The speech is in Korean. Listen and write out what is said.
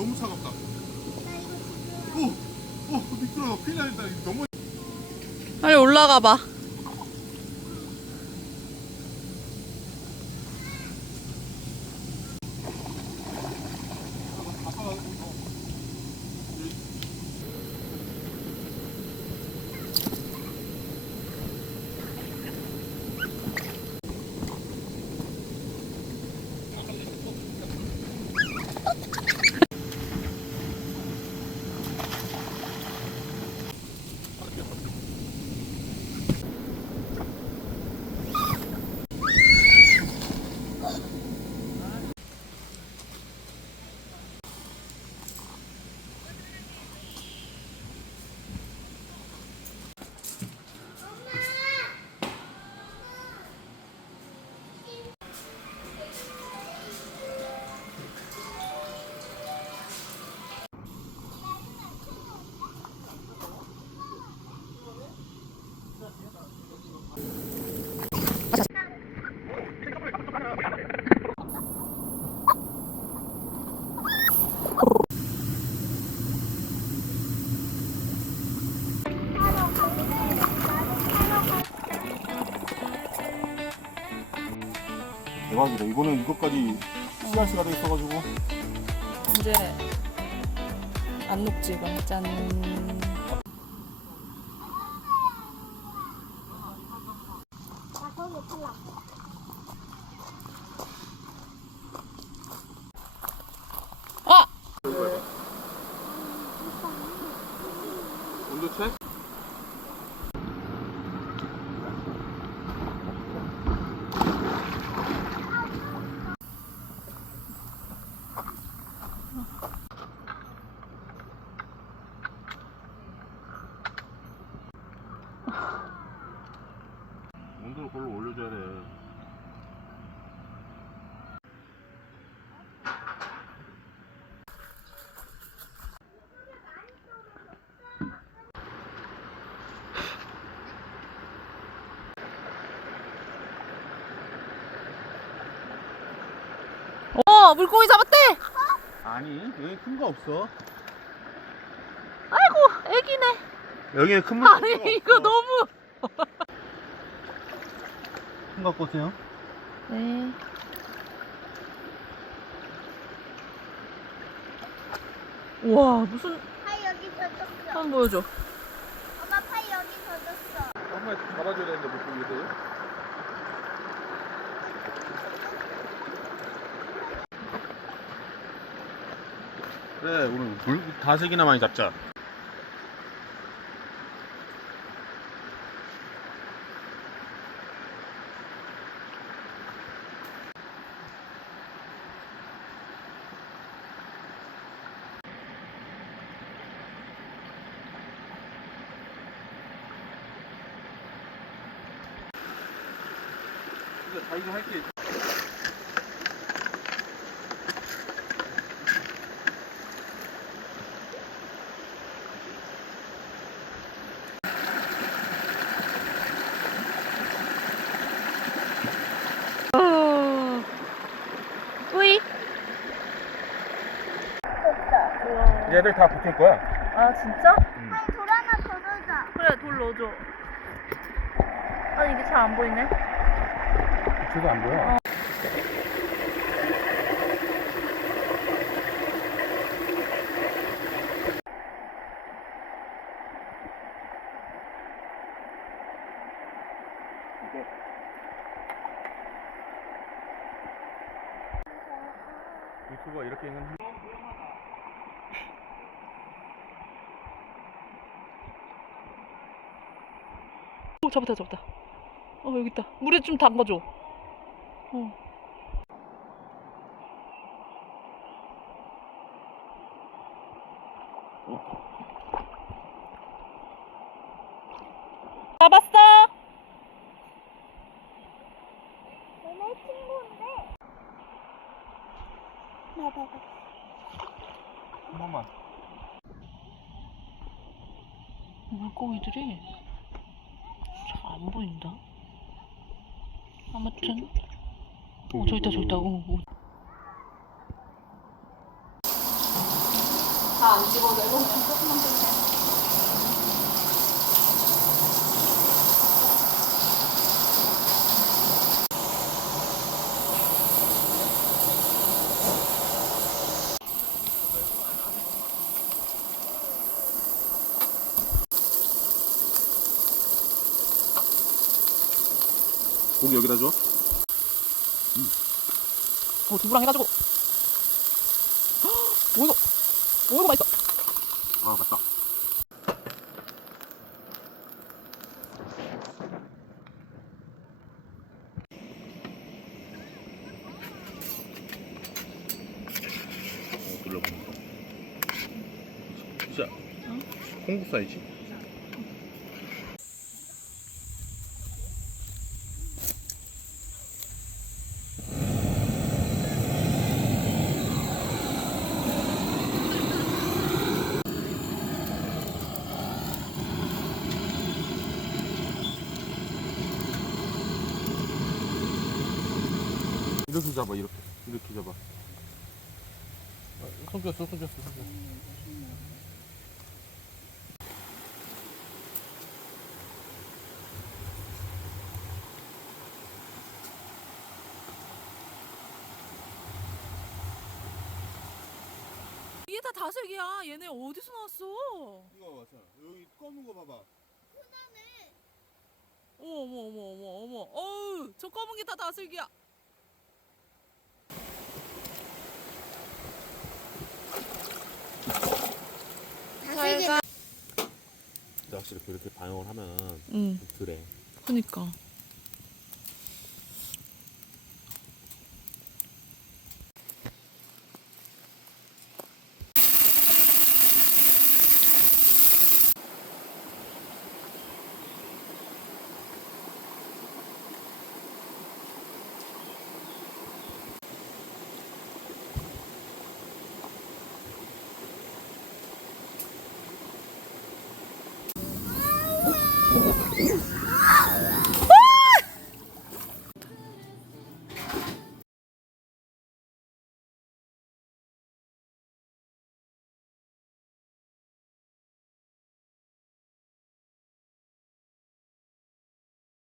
너무 차갑다. 오, 미끄러워. 큰일 나겠다. 너무. 빨리 올라가 봐. 대박이다. 이거는 이것까지 씨앗이가 돼 있어가지고. 이제 안 녹지 이거. 짠. 아! 온도체? 온도를 그걸로 올려줘야 돼. 물고기 잡았대! 아니, 여기 큰 거 없어. 아이고, 애기네. 여기는 큰 물고기가 아니, 없어. 이거 너무. 큰 거 갖고 오세요. 네. 우와, 무슨. 팔 여기 젖었어. 한번 보여줘. 엄마 팔 여기 젖었어. 한 마리 잡아줘야 되는데 물고기들. 그래, 오늘 물 다슬기나 많이 잡자. 이제 다 이거 할게. 뿌이. 얘들 다 붙을 거야. 아, 진짜? 팔 돌 하나 더 넣자. 그래, 돌 넣어줘. 아니, 이게 잘 안 보이네. 붙여도 안 보여. 유튜버 이렇게 있는. 오, 잡았다, 잡았다. 여기 있다. 물에 좀 담가줘. 잡았어! 너네 친구인데. 나봐. 한 번만. 물고기들이 잘 안 보인다. 아무튼. 저기 있다, 저기 있다. 다 안 집어도 이거 그냥 조금만 뜯네. 고기 여기다 줘. 두부랑 해가지고. 오이고, 오이고 맛있어. 아 맞다. 눌러보니까. 진짜. 홍국 사이즈. 이렇게 잡아, 이렇게 잡아. 손 꼈어. 이게 다 다슬기야. 얘네 어디서 나왔어? 이거 맞잖아. 여기 검은 거 봐봐. 어머. 어우, 저 검은 게 다 다슬기야. 다슬기 확실히 그렇게 반영을 하면 응, 덜해. 그니까.